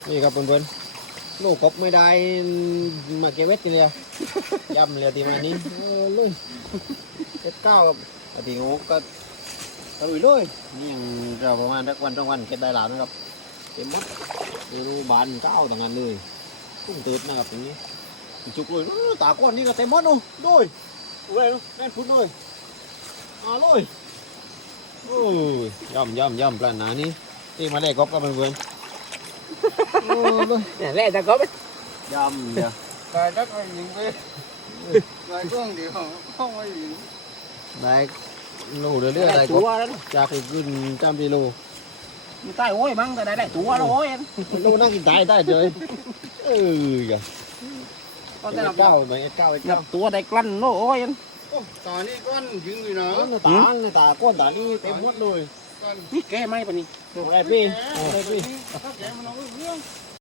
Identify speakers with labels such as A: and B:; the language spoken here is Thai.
A: นี่ครับเพื่อนๆลูกกบไม่ได้มาเก็บเวทกันเลยย่ำเลยทีมานี้เลยเจ็ดเก้าครับทีงกก็ตะลุยเลยนี่ยังเราประมาณสักวัน2 วันเก็บได้หลานนะครับเก็บหมดดูบานเก้าต่างกันเลยพุ่งตืดนะครับตรงนี้จุกเลยตาก้อนนี่ก็เต็มหมดดูด้วยดูเลยแม่นพุดด้วยเลยโอ้ยย่ำปลาหนานี่ที่มาได้กบก็เพื่อนๆ
B: เนี่ยแร่จะก็ไป
A: ยำเดี๋ยว
C: Bài đất hay nhìn về Bài con thì không ai nhìn
A: ได้โลเรื่อยๆได้ก็
B: ตัวแล้ว
A: จากไปขึ้นจำปีโล
B: มีใต้โอ้ยมั้งแต่ได้ตัวแล้วโอ้ย
A: โลนั่งกินตายได้เลยอย่า
B: ก็แต่ละ
A: เก้าไปเก้า
B: ตัวได้กลั้นโอ้ย
C: Ô, tà đi con dừng gì nữa
A: ตาก้นตานี่เต็มหมดเลย
C: Con
B: นี่แกไม่ปะนี่
A: อะไรพี่
C: Các trẻ mà nó có riêng